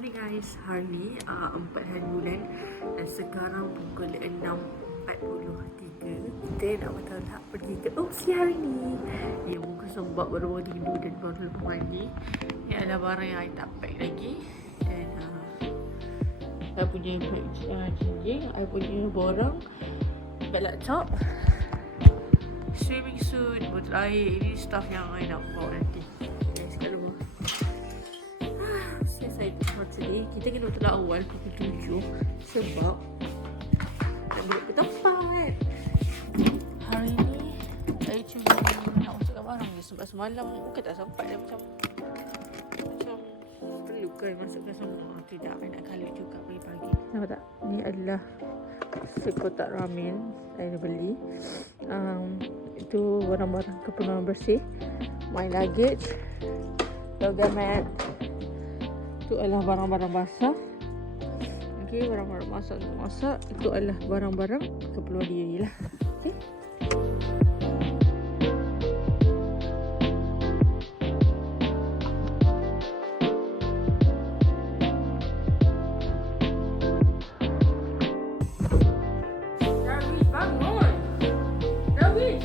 morning guys. Hari ni 4 hari bulan dan sekarang pukul 6.43. Kita nak tak pergi ke opsi hari ni. Ya, muka sombak baru tidur dan baru lepas mandi. Ni adalah barang yang I tak pack lagi. Dan I punya cincin, I punya borang, beg laptop, swimming suit, botol air. Ini stuff yang I nak bawa nanti. Guys, kat rumah. Saya today kita kena betul awal pukul 7 sebab nak balik ke tempat. Hari ni saya cuma nak masukkan barang je sebab semalam bukan tak sempat dah macam perlu ke masukkan semua. Tidak, saya nak kalut juga pagi-pagi. Nampak tak? Ni adalah sekotak ramen saya beli. Itu barang-barang keperluan bersih, my luggage, yoga mat. Itu adalah barang-barang basah. Okey, barang-barang masak untuk masak. Itu adalah barang-barang keperluan diri lah. Okey. Darwish, bangun. Darwish.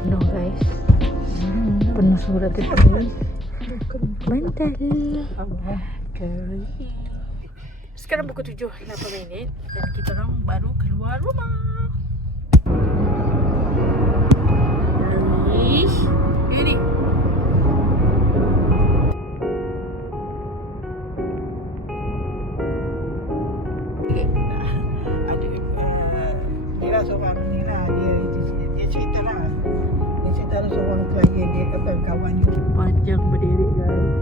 No guys, penuh surat itu mental. Sekarang pukul 7.08 dan kita orang baru keluar rumah. Ini dia lah seorang ni lah, dia cerita lah. Dia cerita lah seorang klien dia kata kawan dia panjang berdiri guys.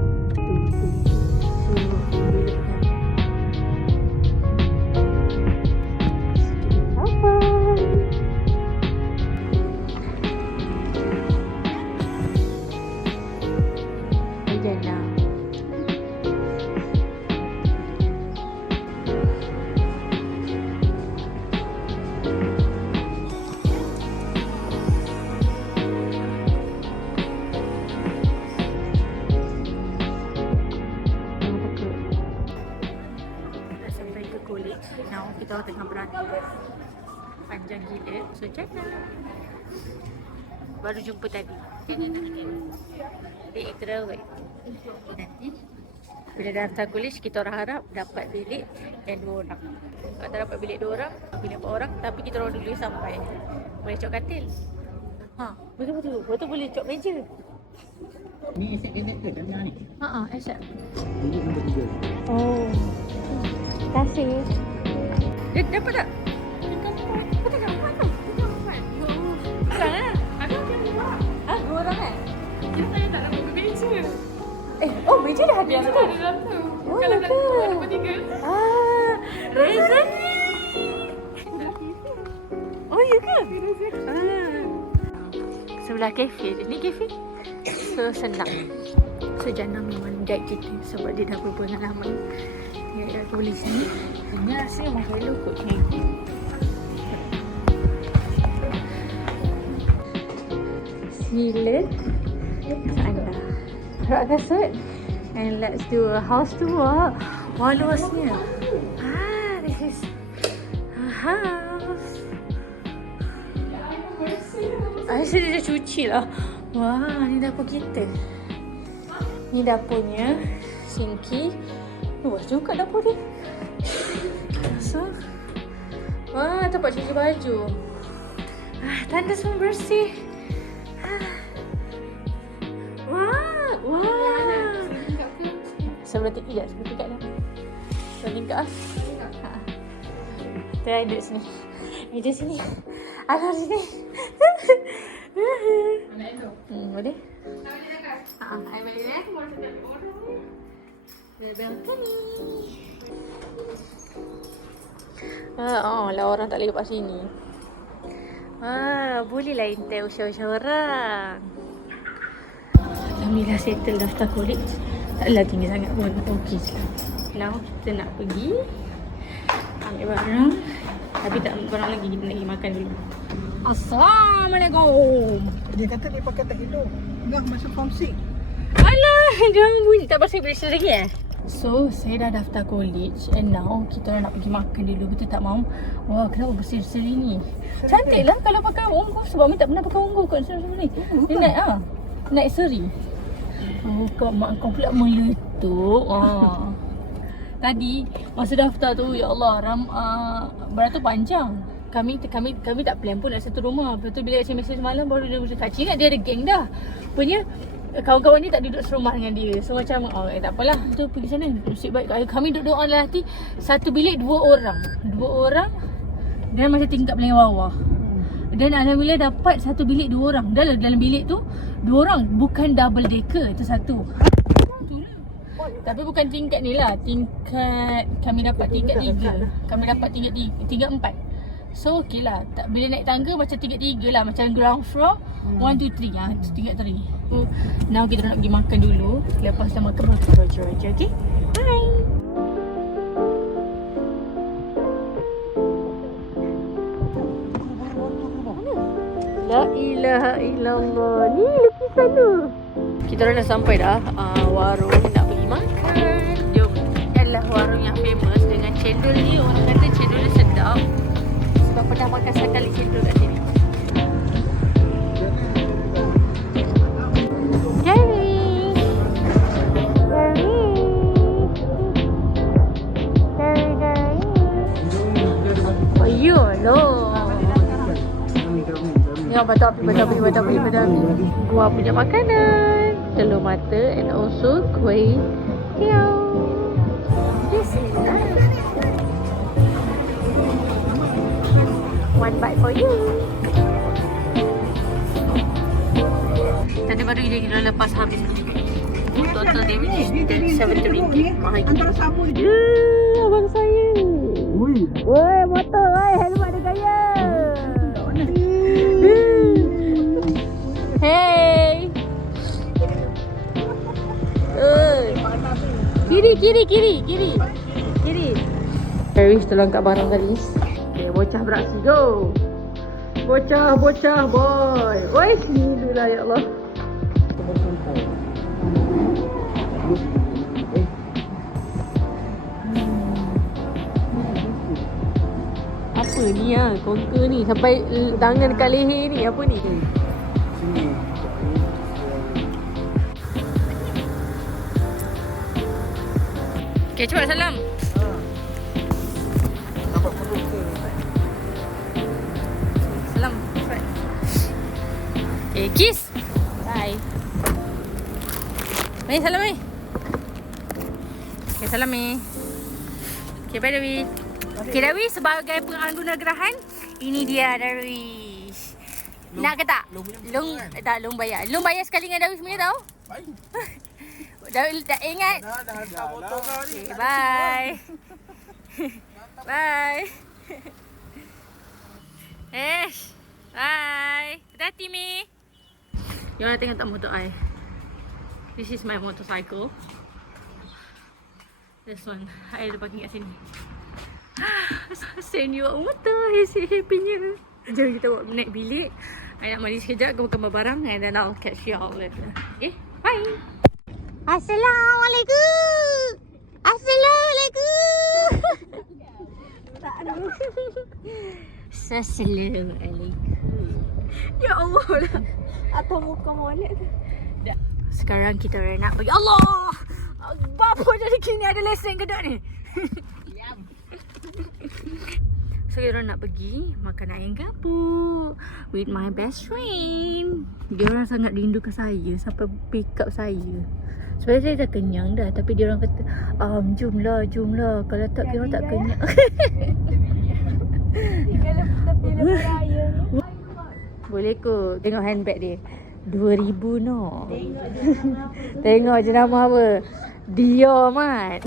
Now kita tengah berada panjang gila. So Jana baru jumpa tadi. Dia introvert. Nanti bila daftar college kita orang harap dapat bilik yang 2 orang. Kalau tak dapat bilik 2 orang, bilik 4 orang, tapi kita orang dulu sampai boleh cok katil. Betul. Betul boleh cok meja. ni aset dia ke tengah ni. Accept. Ini nombor 3. Oh. Terima kasih. Dia dapat tak? Kau tak dapat tu. Orang lah. Ada yang 2 orang. 2 orang kan? Kita tak dapat berbeza. Meja dah ada Berbeza tu. ada dalam tu. Kalau nak keluar nombor 3. Reza ni. Oh, ya ke? Sebelah kafe. Ni kafe. So, senang. So, Jana memang guide kita sebab dia dah berpengalaman. Dia dah tulis ni. Ini rasanya memang hello kot ni. Sila anda rak kasut and let's do a house tour. Wah, luasnya. This is a house. Asyik dia cuci lah. Wah, ni dapur kita. Ni dapurnya. Sinki. Luas juga dapur dia. So, tempat cuci baju. Tanda semua bersih. Wah. Sebelah tinggi tak? Sebelah tingkat dah. Sebelah tingkat lah. Kita duduk sini. Meja sini. Alah sini. Mana itu? Boleh? Tak boleh dekat. I balik aku baru setiap orang. balcony. Lah orang tak boleh lepas sini. Bolehlah intern usah-usah orang. Alhamdulillah settle daftar college. Taklah tinggi sangat pun. Okey je. Now kita nak pergi ambil barang. Tapi tak ambil barang lagi, kita nak pergi makan dulu. Assalamualaikum. Dia kata dia pakai tak hidup. Enggak masuk form 6. Alah, jangan bunyi. Tak pasal biasa lagi So, saya dah daftar college and now kita nak pergi makan dulu. Betul tak, Mam? Wah, kenapa berseri-seri ni? Cantik lah kalau pakai unggu sebab Mami tak pernah pakai unggu kat sana ni. Dia naik naik seri. Kau mak kau pula meletup. Tadi masa daftar tu, ya Allah, beratur panjang. Kami tak plan pun nak satu rumah. Lepas tu bila SMS semalam baru dia cakap, "Cik ingat dia ada geng dah." Punya kawan-kawan ni tak duduk serumah dengan dia. So macam tak apalah, tu pergi sana. Nasib baik kami duduk dalam hati satu bilik 2 orang. 2 orang dan macam tingkat paling bawah. Dan alhamdulillah dapat satu bilik 2 orang. Dalam bilik tu 2 orang, bukan double decker, itu satu. Tapi bukan tingkat ni lah, tingkat kami dapat tingkat 3. Kami dapat tingkat 4. So okey lah. Bila naik tangga macam tingkat 3 lah, macam ground floor 1, 2, 3. Itu tingkat 3. Now kita nak pergi makan dulu. Lepas dah makan baru kita roja-roja, okey? Bye. La ilaha illallah. Ni lukisan tu. Kita dah sampai dah warung nak pergi makan. Jom. Adalah warung yang famous dengan cendol ni. Orang kata cendol dia sedap sebab pernah makan sekali cendol kat sini. Betul api. Gua punya makanan, telur mata and also kuih tiaw. This is nice. One bite for you. Tadi baru kita lepas habis total damage is 70 ringgit. Mahal Antara sabu dia. Abang saya. Woi, motor oi, helmet dia gaya. Hey. Kiri. Paris terlengkap barang galis. Okay, bocah beraksi go. Bocah boy. Oi, sini dulu lah ya Allah. Apa ni konker ni sampai tangan dekat leher ni, apa ni? Okay, cepat salam. Nampak perut ke? Salam, cepat. Okay, kiss. Bye. Mari, salam ni. Okay, salam ni. Okay, bye Darwish. Okay, Darwish sebagai penganggota gerahan, ini dia Darwish. Nak ke tak? Long bayar. Long bayar sekali dengan Darwish punya tau. Baik. Dah ingat? Dah. Okay, bye. Bye. Bye. Hati-hati, Mi. You nak tengok tak motor I? This is my motorcycle. This one. I ada parking kat sini. Send you motor. Happy-nya. Jom kita buat naik bilik. I nak mandi sekejap, kemas barang and then I'll catch you all later. Okay, bye. Assalamualaikum. Assalamualaikum. Ya Allah lah. Atau muka molek tu. Sekarang kita nak pergi. Allah. Bapa jadi kini ada lesen kedok ni. So kita nak pergi makan ayam gabuk with my best friend. Dia orang sangat rindukan saya sampai pick up saya. Sebenarnya saya dah kenyang dah, tapi dia orang kata, jomlah. Kalau tak kita tak kenyang. Boleh kot. Tengok handbag dia. 2,000 no. Tengok jenama apa. Dia mat.